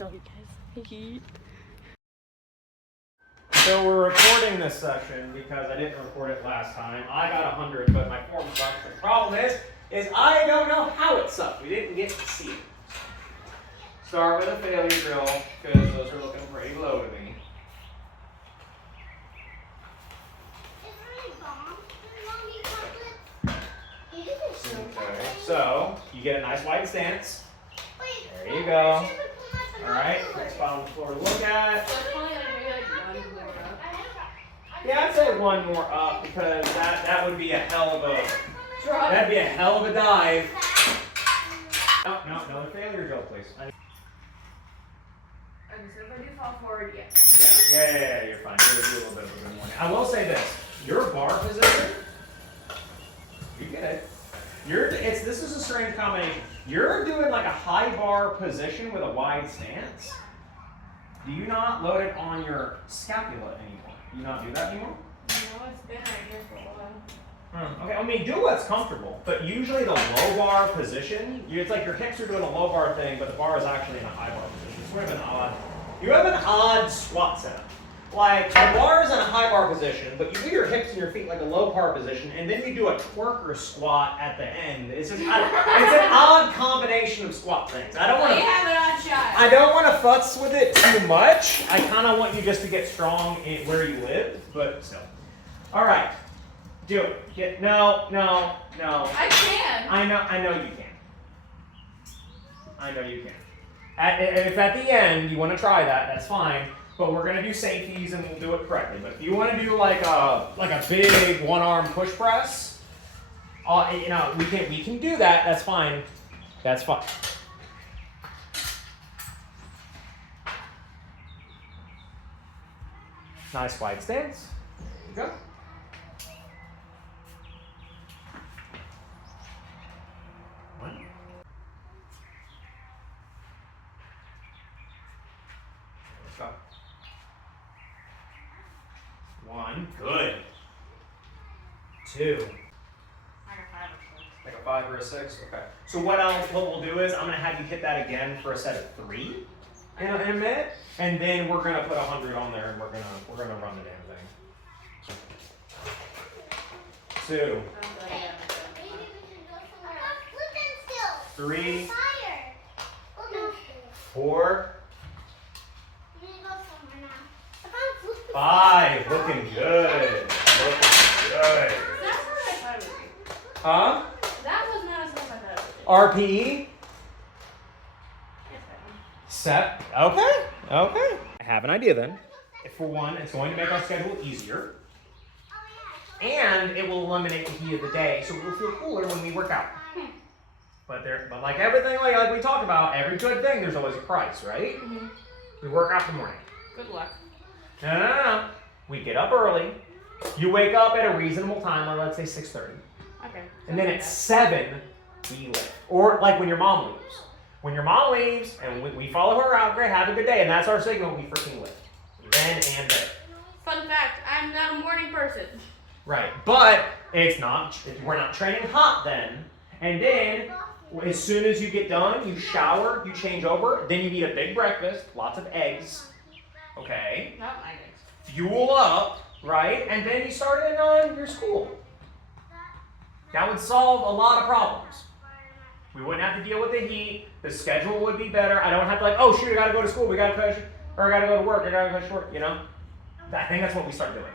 still, you guys. So we're recording this session because I didn't record it last time. I got 100, but my form sucks. The problem is I don't know how it sucked. We didn't get to see it. Start with a failure drill because those are looking pretty low to me. Okay, so you get a nice wide stance. There you go. All right, next spot on the floor to look at. Yeah, I'd say one more up because that would be a hell of a dive. No, another failure drill, please. Okay, so if I do fall forward, yeah. Yeah, you're fine. You're gonna do a little bit of a good morning. I will say this: your bar position, you get it. This is a strange combination. You're doing like a high bar position with a wide stance. Do you not load it on your scapula anymore? Do you not do that anymore? No, it's been right here for a while. Okay, I mean, do what's comfortable, but usually the low bar position, it's like your hips are doing a low bar thing, but the bar is actually in a high bar position. It's sort of an odd, you have an odd squat setup. Like, the bar is in a high bar position, but you do your hips and your feet like a low bar position, and then you do a twerker squat at the end. It's just, it's an odd combination of squat things. I don't want to. You have it on shot. I don't want to futz with it too much. I kind of want you just to get strong where you live, but still. All right, do it. No. I can. I know you can. I know you can. If at the end you want to try that, that's fine. But we're gonna do safeties and we'll do it correctly. But if you want to do like a big one-arm push press, we can do that. That's fine. That's fine. Nice wide stance. There you go. One. Let's go. One. Good. Two. Like a 5 or a 6? Okay. So what we'll do is I'm going to have you hit that again for a set of 3 in a minute, and then we're going to put 100 on there, and we're going to run the damn thing. 2. 3. 4. 5. Looking good. That's what I thought it would be. Huh? That was not as tough as I thought it would be. RPE? Set. Okay. I have an idea then. For one, it's going to make our schedule easier. And it will eliminate the heat of the day, so it will feel cooler when we work out. But like everything like we talked about, every good thing, there's always a price, right? Mm-hmm. We work out in the morning. Good luck. No. We get up early. You wake up at a reasonable time, like let's say 6:30. Okay. And then at 7, we lift. Or like when your mom leaves. When your mom leaves and we follow her out, great, have a good day, and that's our signal, we freaking lift. Then and there. Fun fact, I'm not a morning person. Right, but we're not training hot then. And then, as soon as you get done, you shower, you change over, then you eat a big breakfast, lots of eggs, okay? Not my eggs. Fuel up, right? And then you start in on your school. That would solve a lot of problems. We wouldn't have to deal with the heat. The schedule would be better. I don't have to I gotta go to school, we gotta push, or I gotta go to work, I gotta push work, I think that's what we start doing.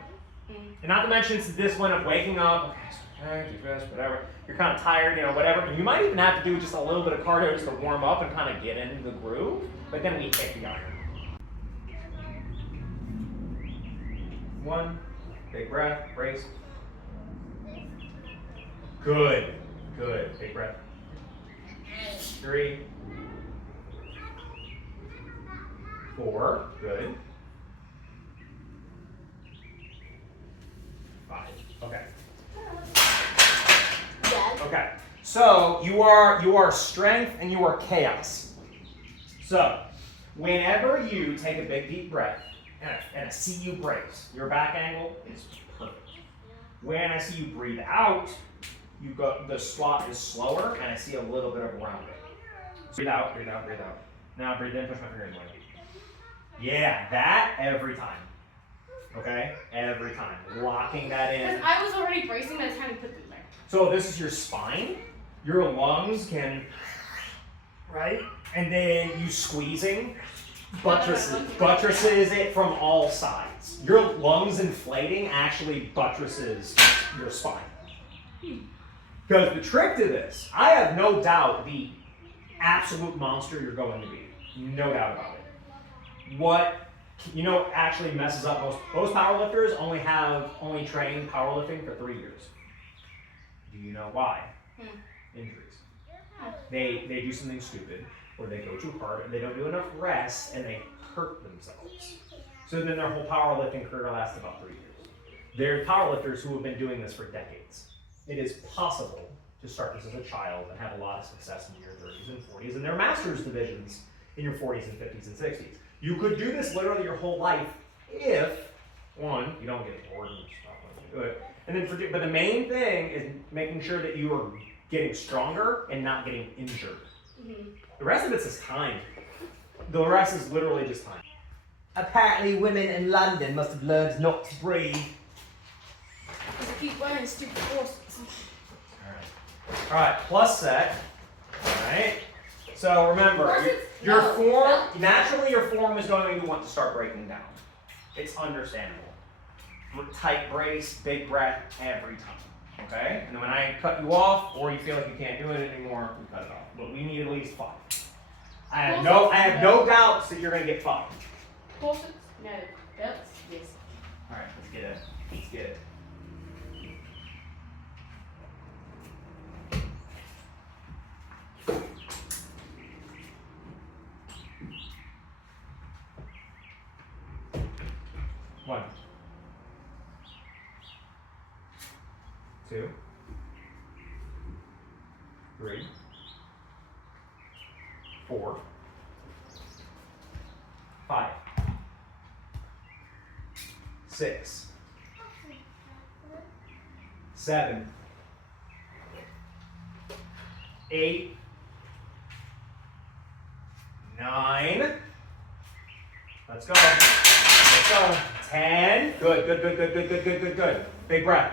And not to mention it's the discipline of waking up, whatever. You're kind of tired, whatever. You might even have to do just a little bit of cardio just to warm up and kind of get into the groove, but then we hit the iron. 1, big breath, brace. Good, big breath. 3, 4, good. 5, okay. Okay, so you are strength and you are chaos. So, whenever you take a big deep breath and I see you brace, your back angle is perfect. When I see you breathe out, the squat is slower and I see a little bit of rounding. Breathe out, breathe out, breathe out. Now breathe in, push my finger in the way. Yeah, that every time. Okay? Every time. Locking that in. Because I was already bracing by the time you put them there. So this is your spine. Your lungs can, right? And then you squeezing buttresses it from all sides. Your lungs inflating actually buttresses your spine. Because the trick to this, I have no doubt the absolute monster you're going to be. No doubt about it. What actually messes up most powerlifters only train powerlifting for 3 years. Do you know why? Injuries. They do something stupid, or they go too hard, and they don't do enough rest, and they hurt themselves. So then their whole powerlifting career lasts about 3 years. There are powerlifters who have been doing this for decades. It is possible to start this as a child and have a lot of success in your 30s and 40s, and there are master's divisions in your 40s and 50s and 60s. You could do this literally your whole life if, one, you don't get bored and stuff when you do it, and then but the main thing is making sure that you are getting stronger and not getting injured. The rest of it's just time. The rest is literally just time. Apparently women in London must have learned not to breathe. Because I keep wearing stupid forces. Alright, plus set. Alright. So remember, your form, naturally your form is going to want to start breaking down. It's understandable. Tight brace, big breath every time. Okay? And then when I cut you off, or you feel like you can't do it anymore, we cut it off. But we need at least 5. I have no doubts that you're going to get 5. Forces? No. Belts? Yes. Alright, let's get it. Let's get it. One, 2, 3, 4, 5, 6, 7, 8, 9. Let's go. Let's go. 10. Good. Big breath.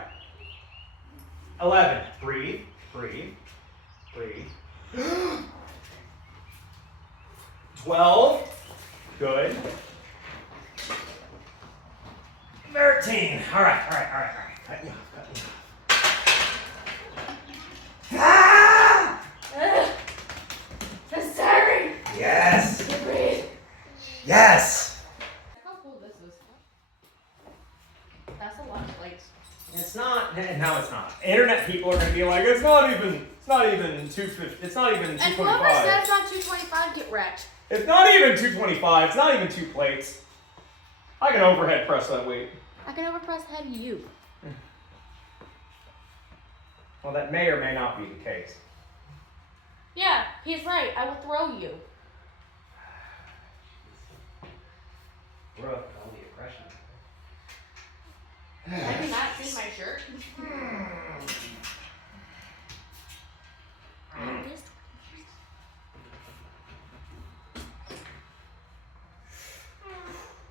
11. Breathe. 12. Good. 13. All right. Cut you off. Ah! That's tiring. Yes. Breathe. Yes. How cool this is. That's a lot of plates. It's not. No, it's not. Internet people are gonna be like, it's not even 250. It's not even And 225. whoever said it's not 225, get wrecked. It's not even 225. It's not even 2 plates. I can overhead press that weight. I can overpress ahead of you. Well, that may or may not be the case. Yeah, he's right. I will throw you. Rough, all the aggression. Have you not seen my shirt?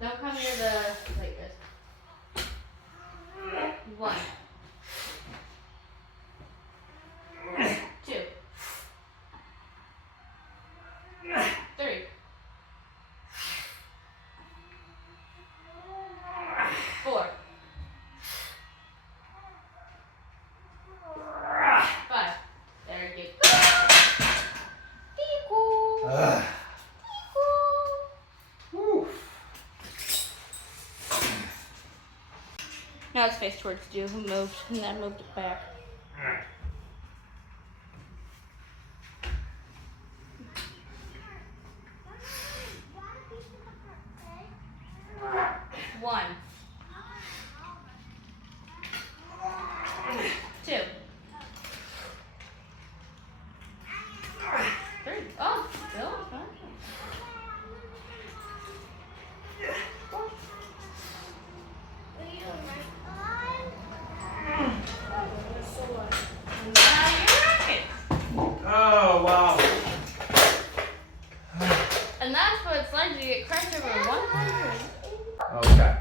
Don't come near the like this. 1, 2, 3, 4, 5. There you go. Peekoo. Whew. Now it's face towards you. Who moved? And then moved it back. One. 2. 3. Oh, still fine. 4. Just like you get crushed over 100. Okay.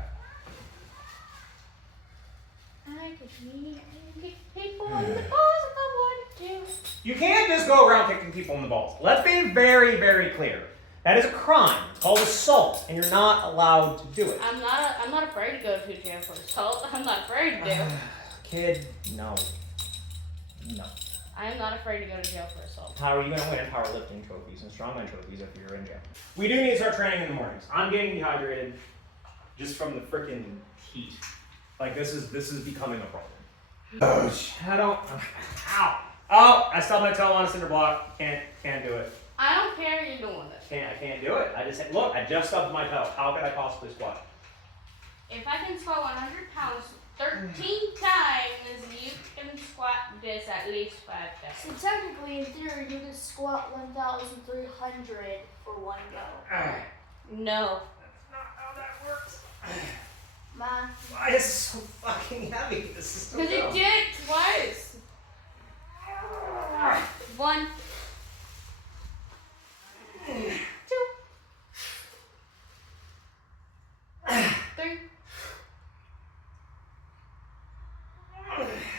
I could kick people in the balls if I wanted to. You can't just go around kicking people in the balls. Let's be very, very clear. That is a crime. It's called assault, and you're not allowed to do it. I'm not afraid to go to jail for assault. I'm not afraid to. Kid, no. No. I am not afraid to go to jail for assault. How are you going to win powerlifting trophies and strongman trophies if you're in jail? We do need to start training in the mornings. I'm getting dehydrated just from the freaking heat. Like this is becoming a problem. I don't. Ow! Oh, I stubbed my toe on a cinder block. Can't do it. I don't care you're doing it. I can't do it. Look, I just stubbed my toe. How could I possibly squat? If I can squat 100 pounds 13 times, you can squat this at least 5 seconds. So technically, in theory, you can squat 1,300 for one go. No. That's not how that works. Math. Why is it so fucking heavy? This is so Because you dumb. did it twice. 1, 2, 3,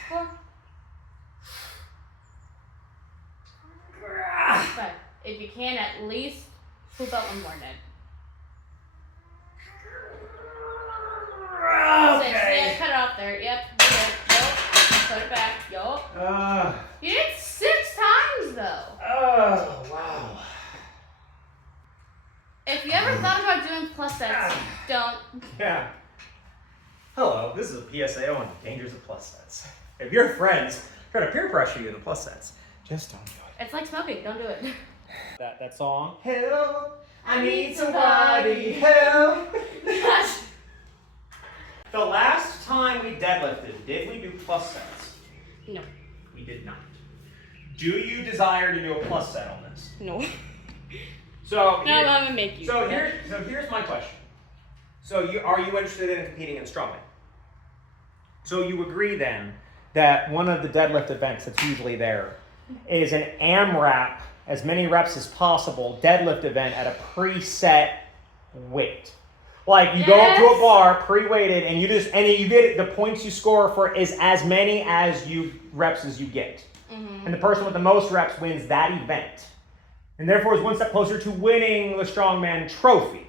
4, 5. If you can, at least poop out one more then. 6. Yeah, cut it off there. Yep. Put it back. Yup. You did 6 times though. Oh, wow. If you ever thought about doing plus sets, don't. Yeah. Hello, this is a PSA on the dangers of plus sets. If your friends try to peer pressure you into plus sets, just don't do it. It's like smoking. Don't do it. That song. Help! I need somebody help. The last time we deadlifted, did we do plus sets? No. We did not. Do you desire to do a plus set on this? No. So No, I'm gonna make you. So here's my question. So are you interested in competing in strongman? So you agree then that one of the deadlift events that's usually there is an AMRAP, as many reps as possible, deadlift event at a preset weight. Like you go up to a bar pre-weighted and you get the points you score for is as many reps as you get. Mm-hmm. And the person with the most reps wins that event. And therefore is one step closer to winning the strongman trophy.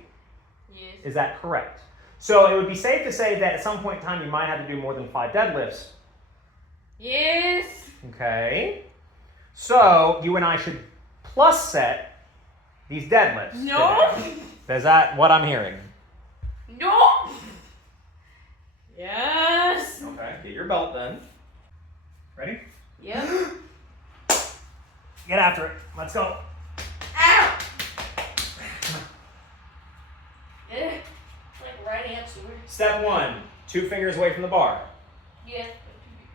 Yes. Is that correct? So it would be safe to say that at some point in time you might have to do more than 5 deadlifts. Yes. Okay. So you and I should plus set these deadlifts. No. today. Is that what I'm hearing? No. Yes. Okay. Get your belt then. Ready? Yep. Get after it. Let's go. Ow. It's like right answer. Step 1. 2 fingers away from the bar. Yeah.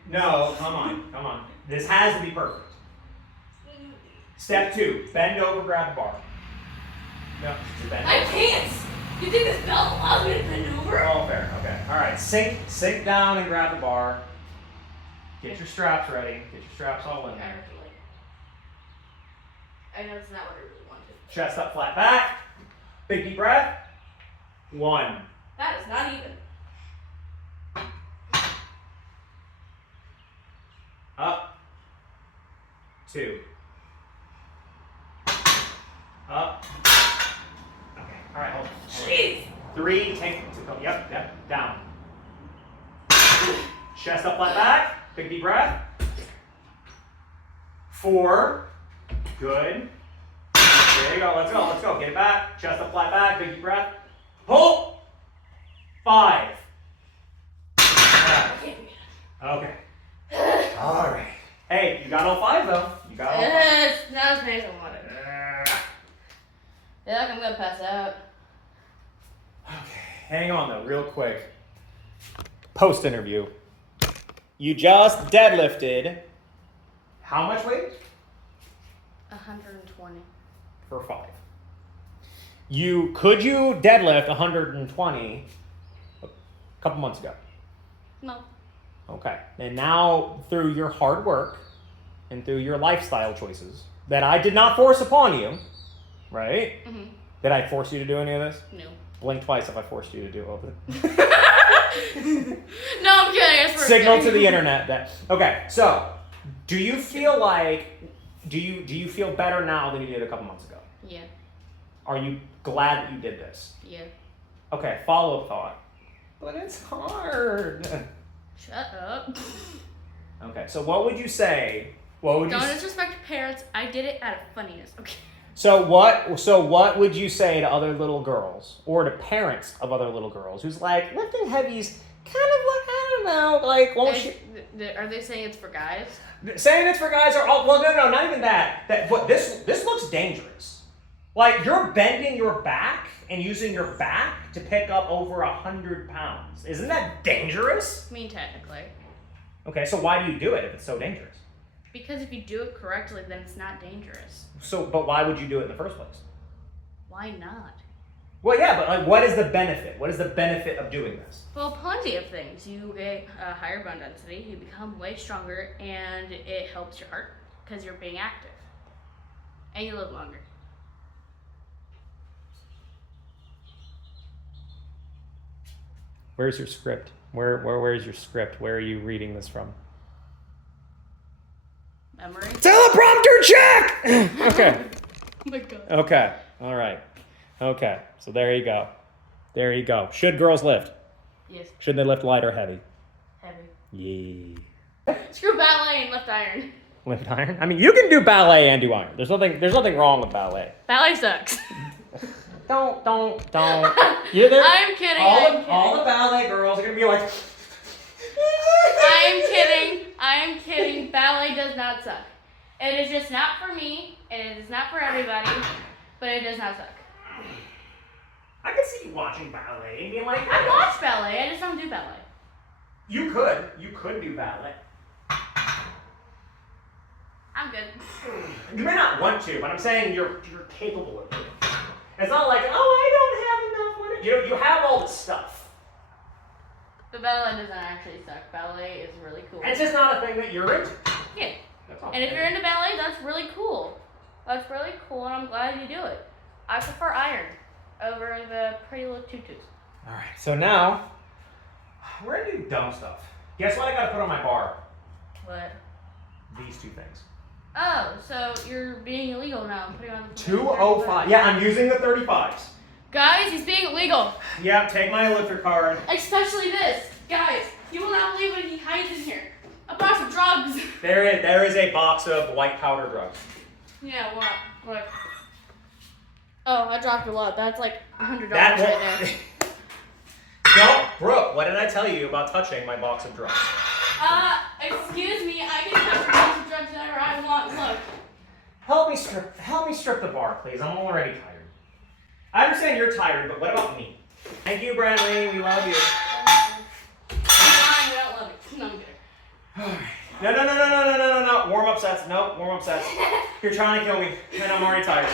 No, come on. This has to be perfect. Step 2. Bend over, grab the bar. No, bend I over. can't. You think this belt allows me to bend over? Oh, fair. Okay. All right. Sink down and grab the bar. Get your straps ready. Get your straps all in there. I know it's not what I really wanted. Chest up, flat back. Big deep breath. 1. That is not even. Up. 2. Up. Okay. All right. Hold on. Jeez. 3. Take. Yep. Down. Chest up, flat back. Big deep breath. 4. Good. There you go. Let's go. Get it back. Chest up, flat back. Big deep breath. Pull. 5. Okay. All right. Hey, you got all 5 though. You got all 5. Yes. Not as many as I wanted. Yeah, I'm gonna pass out. Okay. Hang on though, real quick. Post interview. You just deadlifted. How much weight? 120. For 5. Could you deadlift 120 a couple months ago? No. Okay. And now through your hard work and through your lifestyle choices that I did not force upon you, right? Mm-hmm. Did I force you to do any of this? No. Blink twice if I forced you to do all of it. No, I'm kidding. I swear. Signal to the internet that. Okay, so do you feel like do you feel better now than you did a couple months ago? Yeah. Are you glad that you did this? Yeah. Okay, follow-up thought. But it's hard. Shut up. Okay, so what would you say? What would Don't you? disrespect your parents. I did it out of funniness. Okay. So what would you say to other little girls or to parents of other little girls who's like lifting heavies kind of like I don't know like won't you? Are they saying it's for guys? Saying it's for guys are all well no not even that what this looks dangerous. Like you're bending your back and using your back to pick up over 100 pounds. Isn't that dangerous? I mean, technically. Okay, so why do you do it if it's so dangerous? Because if you do it correctly, then it's not dangerous. So, but why would you do it in the first place? Why not? Well, yeah, but like, what is the benefit? What is the benefit of doing this? Well, plenty of things. You get a higher bone density, you become way stronger, and it helps your heart because you're being active. And you live longer. Where's your script? Where's your script? Where are you reading this from? Memory? Teleprompter check! Okay. Oh my god. Okay. All right. Okay. So there you go. There you go. Should girls lift? Yes. Should they lift light or heavy? Heavy. Yeah. Screw ballet and lift iron. Lift iron? I mean, you can do ballet and do iron. There's nothing wrong with ballet. Ballet sucks. Don't. You're there. I'm kidding. I'm kidding. All the ballet girls are gonna be like. I'm kidding. Ballet does not suck. It is just not for me. It is not for everybody. But it does not suck. I could see you watching ballet and being like, I watch ballet. I just don't do ballet. You could do ballet. I'm good. You may not want to, but I'm saying you're capable of doing it. It's not like, I don't have enough money. You have all the stuff. The ballet doesn't actually suck. Ballet is really cool. And it's just not a thing that you're into. Yeah. That's all. And if you're into ballet, that's really cool. That's really cool, and I'm glad you do it. I prefer iron over the pretty little tutus. All right. So now we're gonna do dumb stuff. Guess what I gotta put on my bar? What? These two things. Oh, so you're being illegal now. Putting on the 205. Yeah, I'm using the 35s. Guys, he's being illegal. Yeah, take my lifter card. Especially this. Guys, you will not believe what he hides in here. A box of drugs. There is a box of white powder drugs. Yeah, what? What? Oh, I dropped a lot. That's like $100 That right there. No, Brooke, what did I tell you about touching my box of drugs? Excuse me, I can touch a box of drugs whenever I want. Look. Help me strip the bar, please. I'm already tired. I understand you're tired, but what about me? Thank you, Bradley. We love you. Fine, we don't love you. No, I'm kidding. No. Warm-up sets. Nope, warm-up sets. You're trying to kill me, and I'm already tired.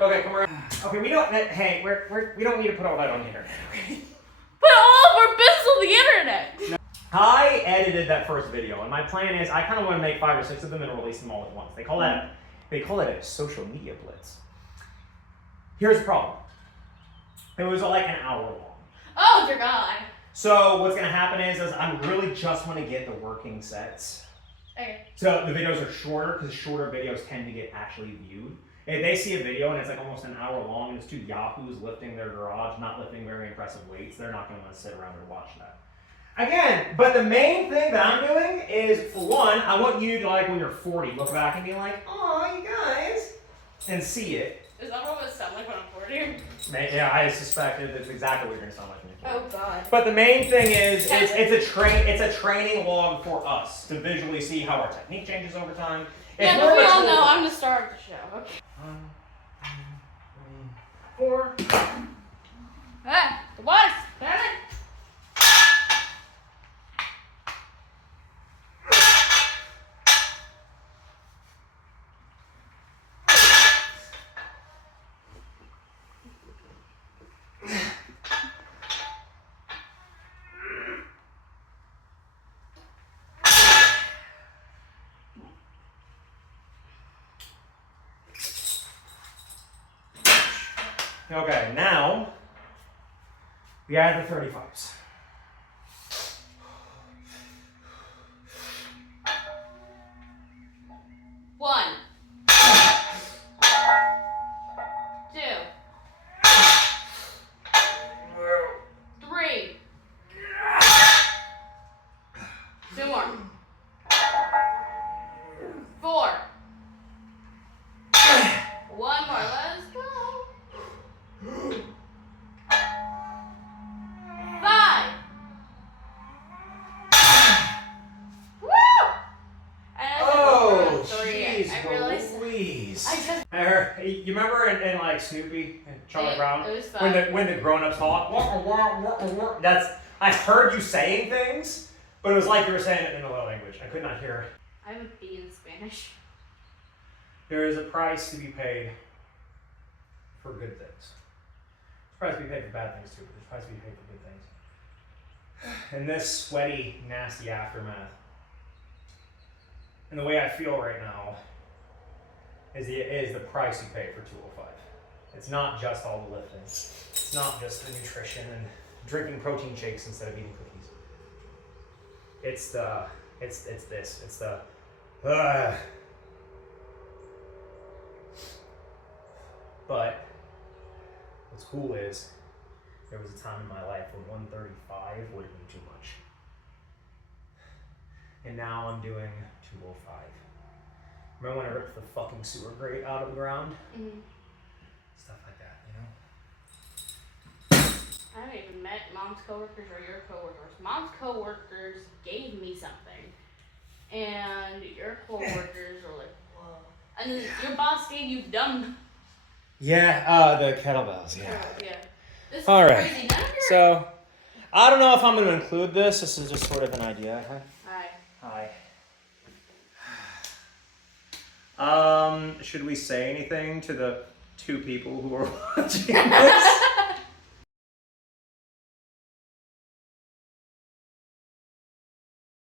Okay, come around. Okay, we don't need to put all that on here. Put all of our business on the internet. I edited that first video, and my plan is I kind of want to make 5 or 6 of them and release them all at once. They call that a social media blitz. Here's the problem. It was like an hour long. Oh, dear God. So what's gonna happen is I'm really just want to get the working sets. Okay. So the videos are shorter because shorter videos tend to get actually viewed. If they see a video and it's like almost an hour long and it's 2 yahoos lifting their garage, not lifting very impressive weights, they're not gonna want to sit around and watch that. Again, but the main thing that I'm doing is, for one, I want you to, like, when you're 40, look back and be like, "Aw, you guys," and see it. Is that what it sound like when I'm 40? Yeah, I suspected that's exactly what you're gonna sound like when you're 40. Oh, God. But the main thing is, it's a training log for us to visually see how our technique changes over time. Yeah, but we all know I'm the star of the show. Okay. 1, 2, 3, 4. Ah, the water's damn it. Okay, now we add the 35s. One. Two. Three. Two more. Four. One more. Let's go. Five. Woo! And I Oh, said, three. jeez, I realized Louise. I just You remember in like Snoopy and Charlie Brown it was fun. when the grown-ups talk? That's I heard you saying things, but it was like you were saying it in another language. I could not hear. I have a B in Spanish. There is a price to be paid for good things. There's a price to be paid for bad things too, but there's a price to be paid for good things. In this sweaty, nasty aftermath, and the way I feel right now is the price you pay for 205. It's not just all the lifting. It's not just the nutrition and drinking protein shakes instead of eating cookies. It's this. It's the But what's cool is there was a time in my life when 135 would have been too much. And now I'm doing 205. Remember when I ripped the fucking sewer grate out of the ground? Mm-hmm. Stuff like that, you know? I haven't even met Mom's coworkers or your coworkers. Mom's coworkers gave me something, and your coworkers are like, whoa. And then your boss gave you dumb. Yeah, the kettlebells, Yeah. This is All right. crazy. None of your. So, I don't know if I'm going to include this. This is just sort of an idea. Hi. Hi. Should we say anything to the 2 people who are watching this?